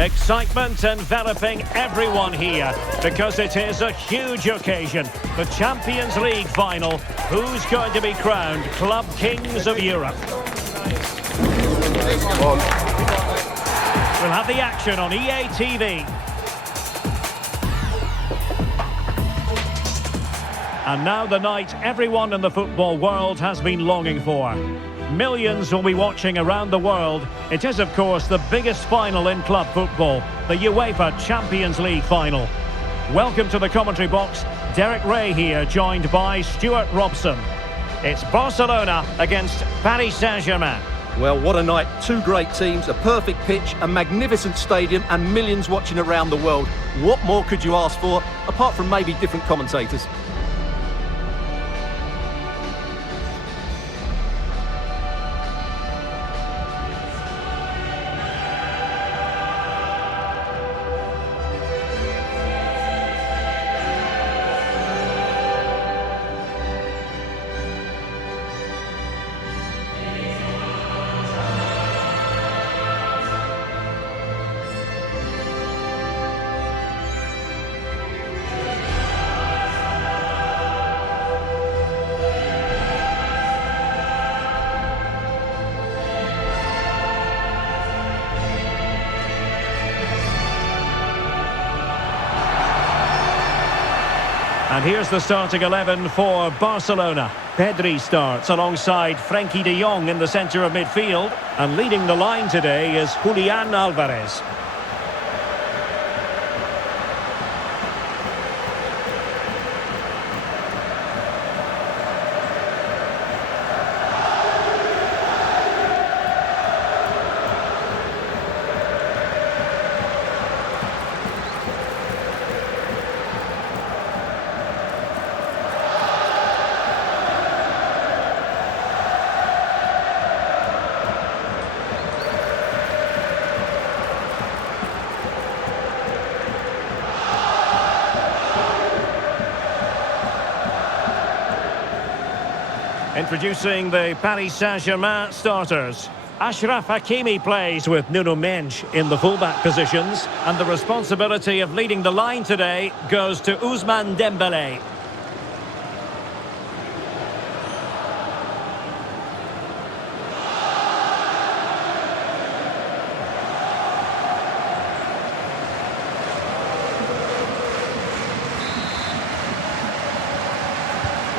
Excitement enveloping everyone here because it is a huge occasion. The Champions League final. Who's going to be crowned Club Kings of Europe? We'll have the action on EA TV. And now the night everyone in the football world has been longing for. Millions will be watching around the world. It is, of course, the biggest final in club football, the UEFA Champions League final. Welcome to the commentary box. Derek Ray here, joined by Stuart Robson. It's Barcelona against Paris Saint-Germain. Well, what a night. Two great teams, a perfect pitch, a magnificent stadium, and millions watching around the world. What more could you ask for, apart from maybe different commentators? And here's the starting 11 for Barcelona. Pedri starts alongside Frenkie de Jong in the centre of midfield. And leading the line today is Julian Alvarez. Introducing the Paris Saint-Germain starters. Achraf Hakimi plays with Nuno Mendes in the fullback positions. And the responsibility of leading the line today goes to Ousmane Dembele.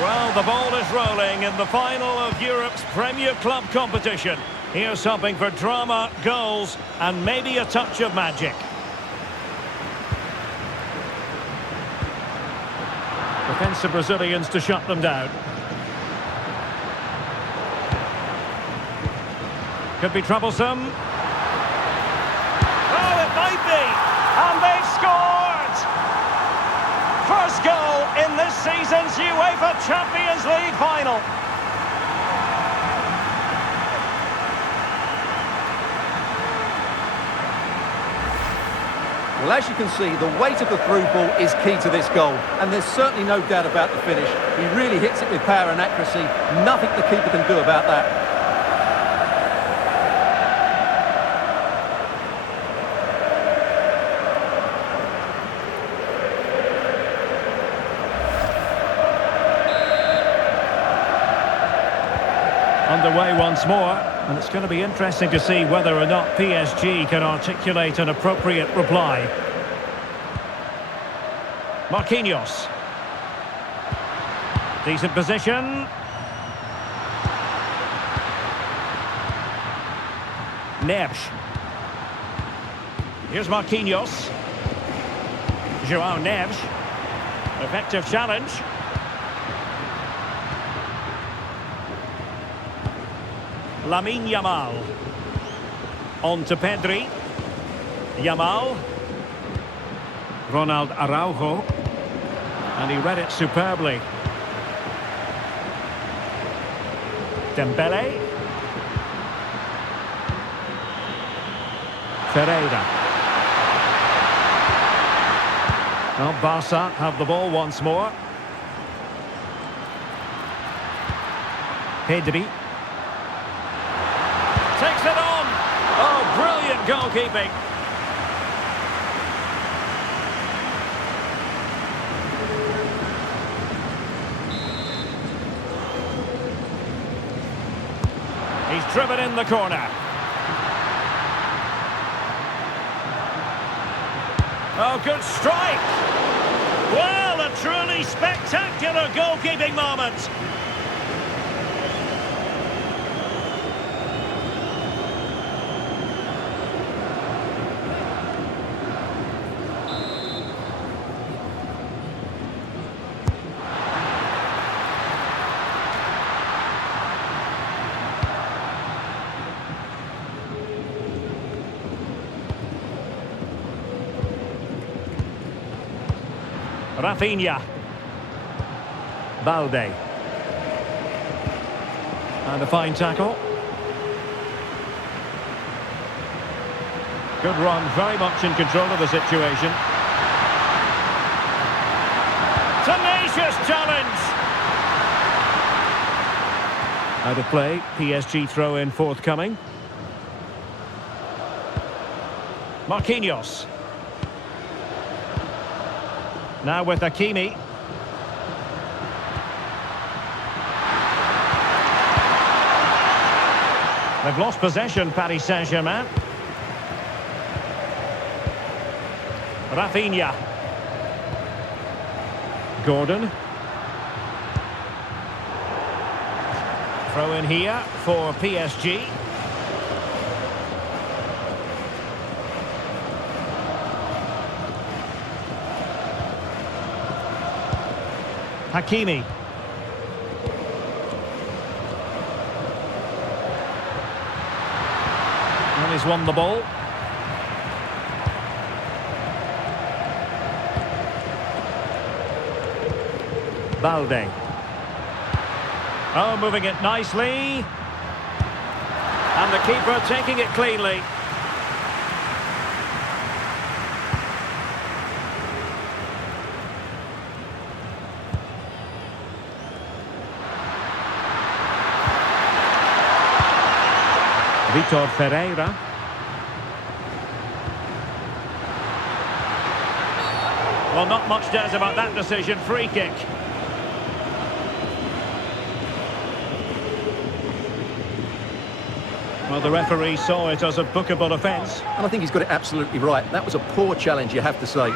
Well, the ball is rolling in the final of Europe's Premier Club competition. Here's hoping for drama, goals, and maybe a touch of magic. Defensive Brazilians to shut them down. Could be troublesome. Oh, it might be! And they've scored! First goal in this season's UEFA Champions League final. Well, as you can see, the weight of the through ball is key to this goal, and there's certainly no doubt about the finish. He really hits it with power and accuracy. Nothing the keeper can do about that. Underway once more, and it's going to be interesting to see whether or not PSG can articulate an appropriate reply. Marquinhos. Decent position. Neves. Here's Marquinhos. João Neves. Effective challenge. Lamine Yamal. On to Pedri. Yamal. Ronald Araujo. And he read it superbly. Dembele. Ferreira. Well, Barca have the ball once more. Pedri. Takes it on. Oh, brilliant goalkeeping. driven in the corner. Oh, good strike. Well, a truly spectacular goalkeeping moment. Rafinha. Balde. And a fine tackle. Good run, very much in control of the situation. Tenacious challenge! Out of play, PSG throw-in forthcoming. Marquinhos. Now with Hakimi. They've lost possession, Paris Saint-Germain. Rafinha. Gordon. Throw in here for PSG. Hakimi. And he's won the ball. Balde. Oh, moving it nicely. And the keeper taking it cleanly. Vitor Ferreira. Well, not much does about that decision. Free kick. Well, the referee saw it as a bookable offence. And I think he's got it absolutely right. That was a poor challenge, you have to say.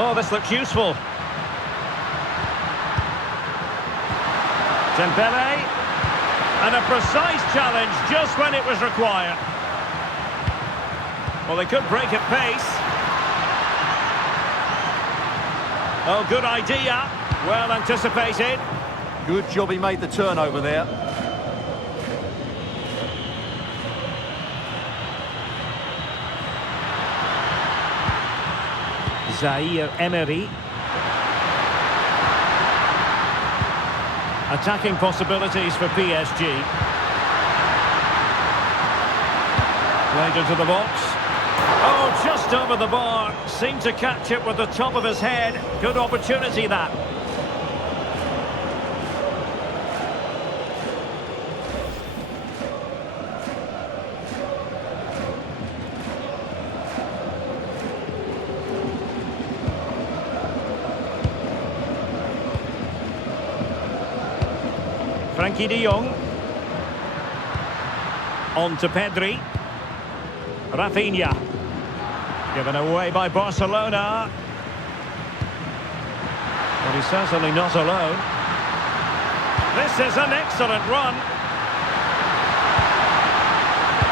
Oh, this looks useful. Dembele. And a precise challenge just when it was required. Well, they could break at pace. Oh, good idea. Well anticipated. Good job he made the turnover there. Zaire Emery. Attacking possibilities for PSG. Played into the box. Oh, just over the bar. Seemed to catch it with the top of his head. Good opportunity, that. Frankie de Jong. On to Pedri. Rafinha. Given away by Barcelona. But he's certainly not alone. This is an excellent run.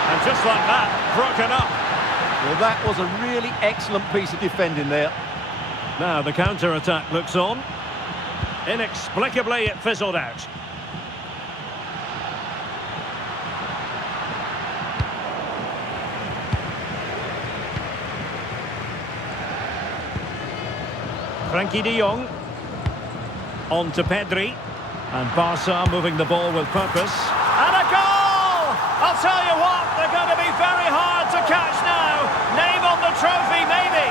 And just like that, broken up. Well, that was a really excellent piece of defending there. Now the counter-attack looks on. Inexplicably, it fizzled out. Frankie de Jong. On to Pedri. And Barca moving the ball with purpose. And a goal! I'll tell you what, they're going to be very hard to catch now. Name on the trophy, maybe.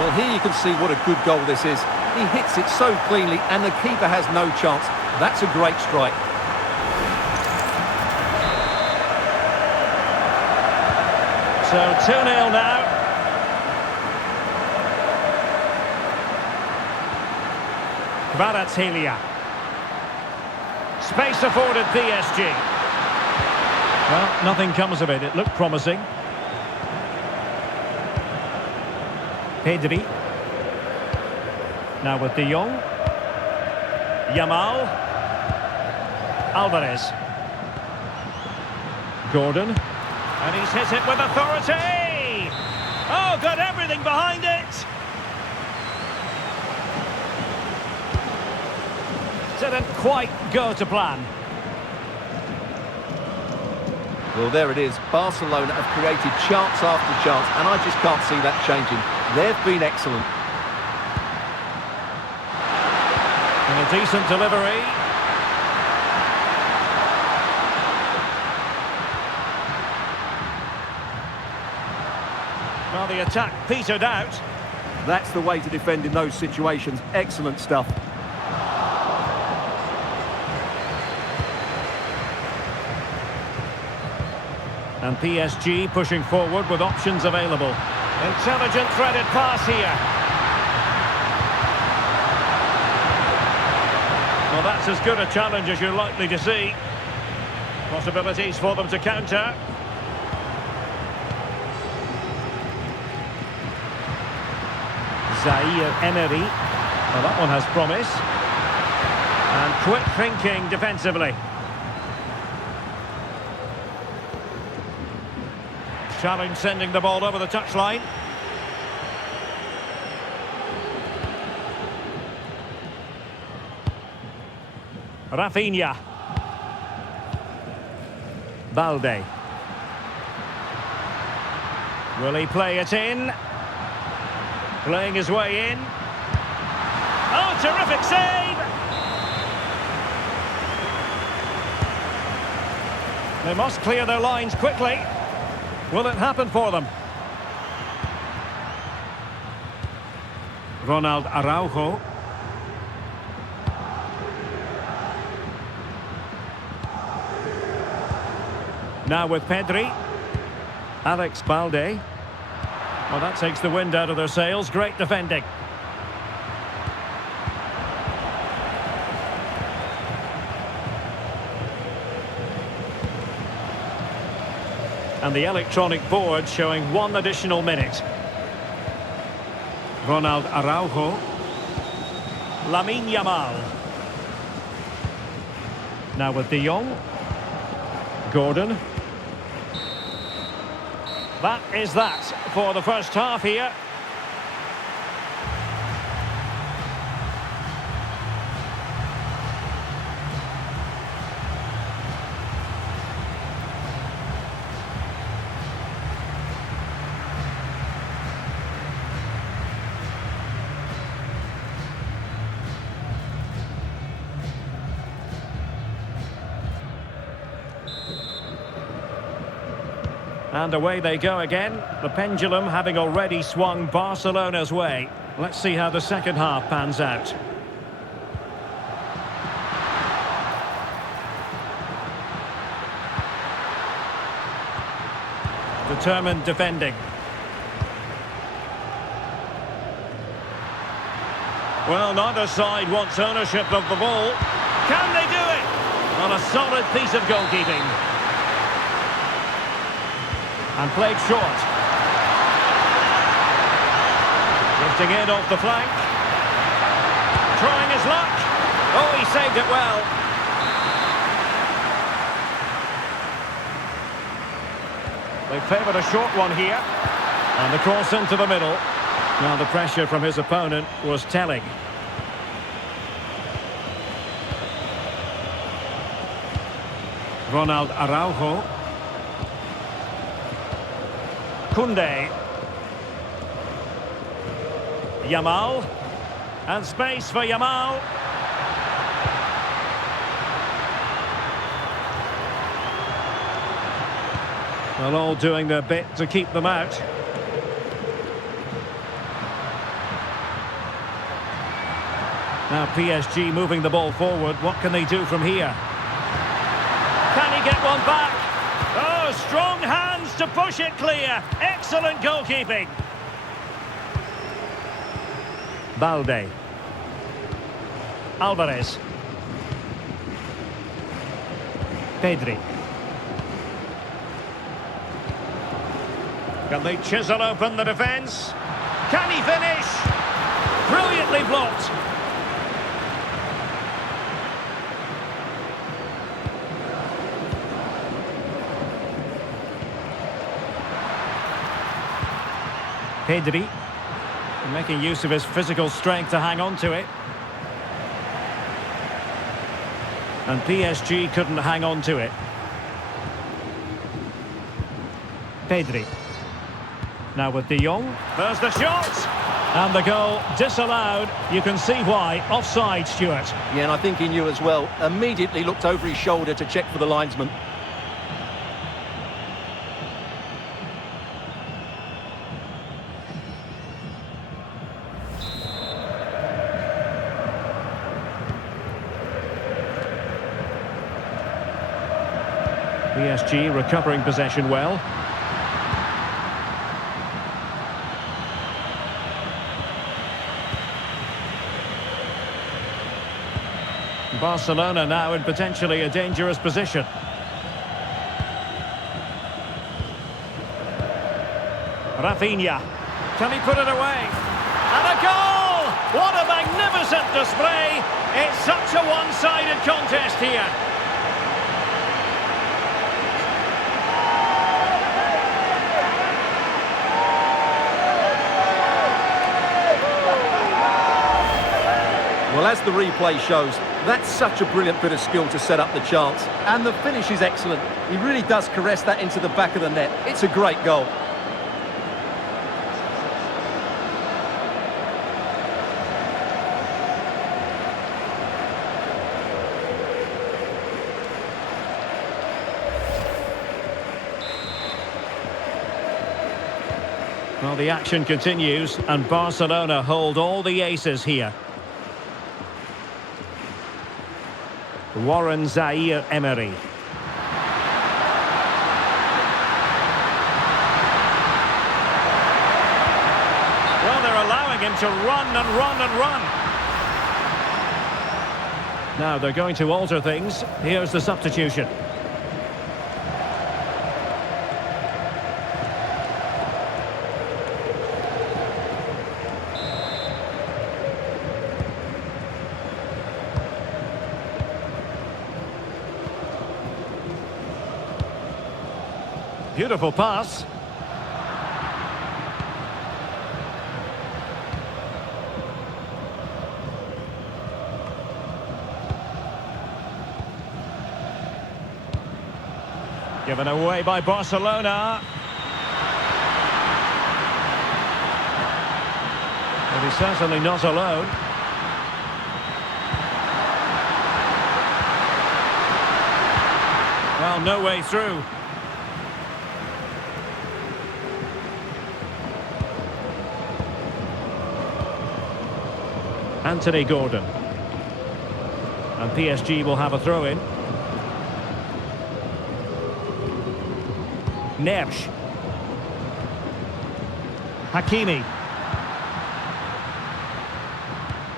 Well, here you can see what a good goal this is. He hits it so cleanly and the keeper has no chance. That's a great strike. So 2-0 now. Kvaratskhelia. Space afforded PSG. Well, nothing comes of it. It looked promising. Pedri. Now with de Jong. Yamal. Alvarez. Gordon. And he's hit it with authority! Oh, got everything behind it! Didn't quite go to plan. Well, there it is. Barcelona have created chance after chance, and I just can't see that changing. They've been excellent. And a decent delivery. Well, the attack petered out. That's the way to defend in those situations. Excellent stuff. And PSG pushing forward with options available. Intelligent threaded pass here. Well, that's as good a challenge as you're likely to see. Possibilities for them to counter. Zaire Emery. Well, that one has promise. And quick thinking defensively. Challenge sending the ball over the touchline. Rafinha. Balde. Will he play it in? Playing his way in. Oh, terrific save! They must clear their lines quickly. Will it happen for them? Ronald Araujo. Now with Pedri. Alex Balde. Well, that takes the wind out of their sails. Great defending. And the electronic board showing 1 additional minute. Ronald Araujo. Lamine Yamal. Now with de Jong. Gordon. That is that for the first half here. And away they go again. The pendulum having already swung Barcelona's way. Let's see how the second half pans out. Determined defending. Well, neither side wants ownership of the ball. Can they do it? On a solid piece of goalkeeping. And played short. Drifting in off the flank. Trying his luck. Oh, he saved it well. They favoured a short one here. And the cross into the middle. Now the pressure from his opponent was telling. Ronald Araujo. Koundé. Yamal. And space for Yamal. Well, all doing their bit to keep them out. Now PSG moving the ball forward. What can they do from here? Can he get one back? Oh, strong hands to push it clear. Excellent goalkeeping. Balde. Alvarez. Pedri. Can they chisel open the defence? Can he finish? Brilliantly blocked. Pedri, making use of his physical strength to hang on to it. And PSG couldn't hang on to it. Pedri. Now with De Jong. There's the shot! And the goal disallowed. You can see why. Offside, Stuart. Yeah, and I think he knew as well. Immediately looked over his shoulder to check for the linesman. PSG recovering possession well. Barcelona now in potentially a dangerous position. Rafinha. Can he put it away? And a goal! What a magnificent display! It's such a one-sided contest here. Well, as the replay shows, that's such a brilliant bit of skill to set up the chance. And the finish is excellent. He really does caress that into the back of the net. It's a great goal. Well, the action continues, and Barcelona hold all the aces here. Warren Zaïre-Emery. Well, they're allowing him to run and run and run. Now they're going to alter things. Here's the substitution. Beautiful pass. Given away by Barcelona. But he's certainly not alone. Well, no way through. Anthony Gordon. And PSG will have a throw-in. Neves. Hakimi.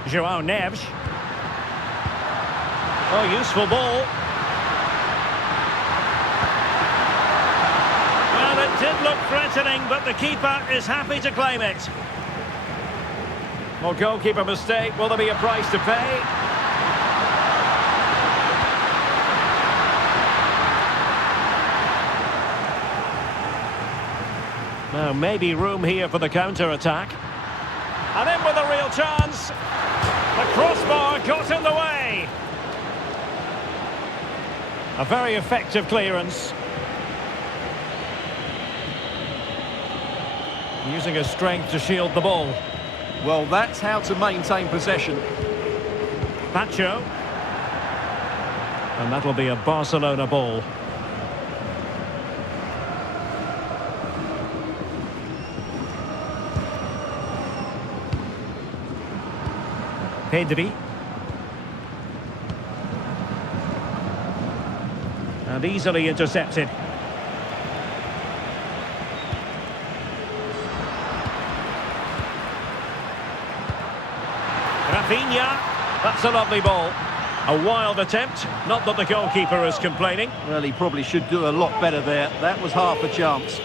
João Neves. Oh, useful ball. Well, it did look threatening, but the keeper is happy to claim it. Well, goalkeeper mistake. Will there be a price to pay? Now, maybe room here for the counter-attack. And in with a real chance. The crossbar got in the way. A very effective clearance. Using his strength to shield the ball. Well, that's how to maintain possession. Pacho. And that'll be a Barcelona ball. Pedri. And easily intercepted. Rafinha. That's a lovely ball. A wild attempt. Not that the goalkeeper is complaining. Well, he probably should do a lot better there. That was half a chance.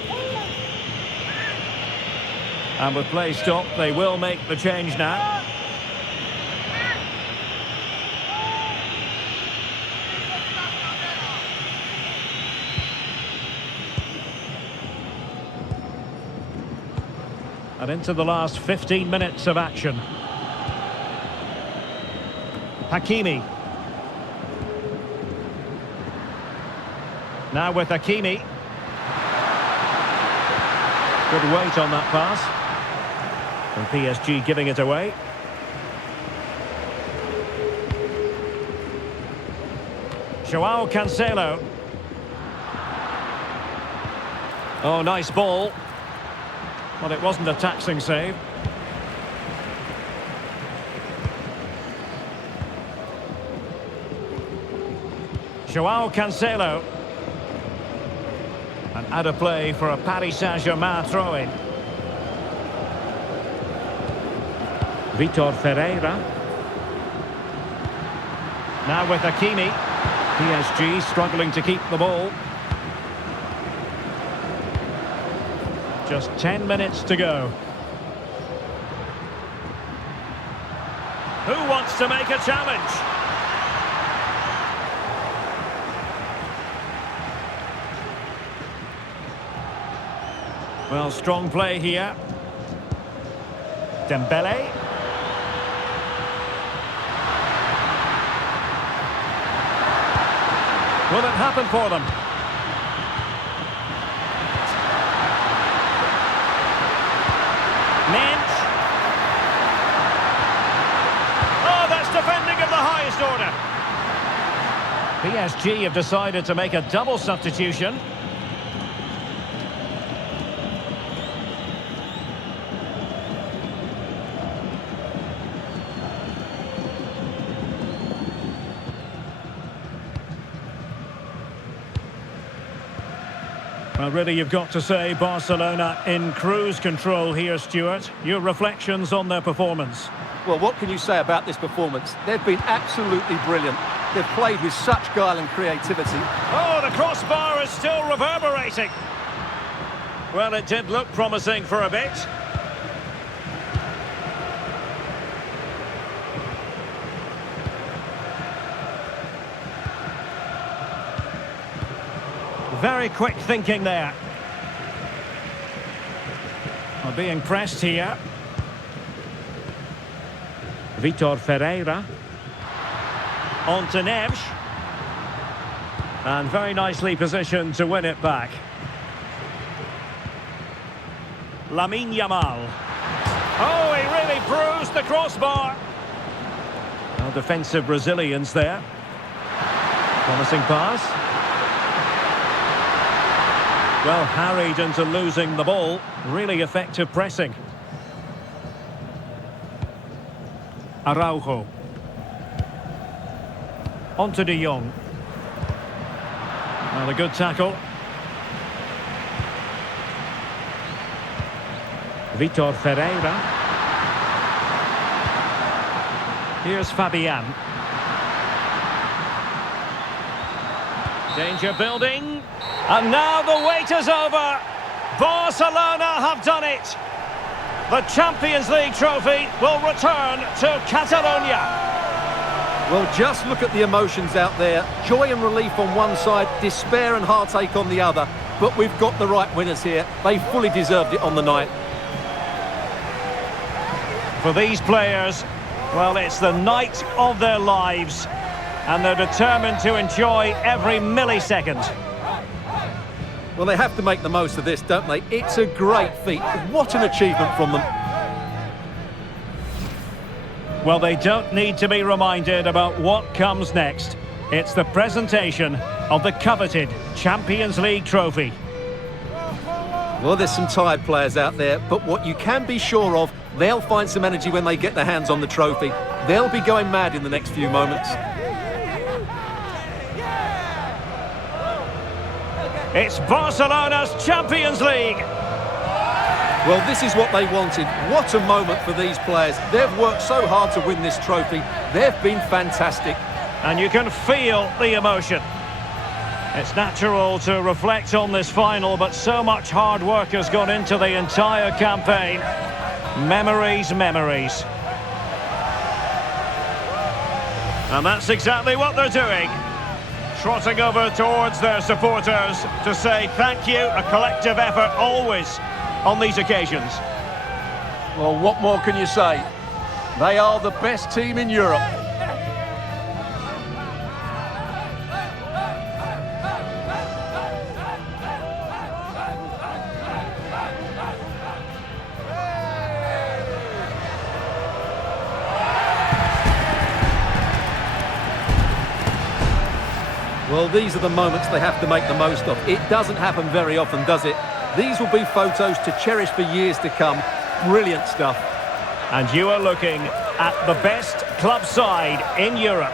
And with play stopped, they will make the change now. And into the last 15 minutes of action. Hakimi. Now with Hakimi. Good weight on that pass. And PSG giving it away. Joao Cancelo. Oh, nice ball. Well, it wasn't a taxing save. Joao Cancelo. And out of play for a Paris Saint-Germain throw-in. Vitor Ferreira. Now with Hakimi. PSG struggling to keep the ball. Just 10 minutes to go. Who wants to make a challenge? Well, strong play here. Dembele. Will it happen for them? Mensch. Oh, that's defending of the highest order. PSG have decided to make a double substitution. Well, really, you've got to say Barcelona in cruise control here, Stuart. Your reflections on their performance? Well, what can you say about this performance? They've been absolutely brilliant. They've played with such guile and creativity. Oh, the crossbar is still reverberating. Well, it did look promising for a bit. Very quick thinking there. Well, being pressed here. Vitor Ferreira. On to Neves. And very nicely positioned to win it back. Lamine Yamal. Oh, he really bruised the crossbar. Well, defensive resilience there. Promising pass. Well, harried into losing the ball. Really effective pressing. Araujo. On to De Jong. Well, a good tackle. Vitor Ferreira. Here's Fabian. Danger building. And now the wait is over. Barcelona have done it. The Champions League trophy will return to Catalonia. Well, just look at the emotions out there. Joy and relief on one side, despair and heartache on the other. But we've got the right winners here. They fully deserved it on the night. For these players, well, it's the night of their lives. And they're determined to enjoy every millisecond. Well, they have to make the most of this, don't they? It's a great feat. What an achievement from them. Well, they don't need to be reminded about what comes next. It's the presentation of the coveted Champions League trophy. Well, there's some tired players out there, but what you can be sure of, they'll find some energy when they get their hands on the trophy. They'll be going mad in the next few moments. It's Barcelona's Champions League. Well, this is what they wanted. What a moment for these players. They've worked so hard to win this trophy. They've been fantastic. And you can feel the emotion. It's natural to reflect on this final, but so much hard work has gone into the entire campaign. Memories, memories. And that's exactly what they're doing. Trotting over towards their supporters to say thank you, a collective effort always on these occasions. Well, what more can you say? They are the best team in Europe. Well, these are the moments they have to make the most of. It doesn't happen very often, does it? These will be photos to cherish for years to come. Brilliant stuff. And you are looking at the best club side in Europe.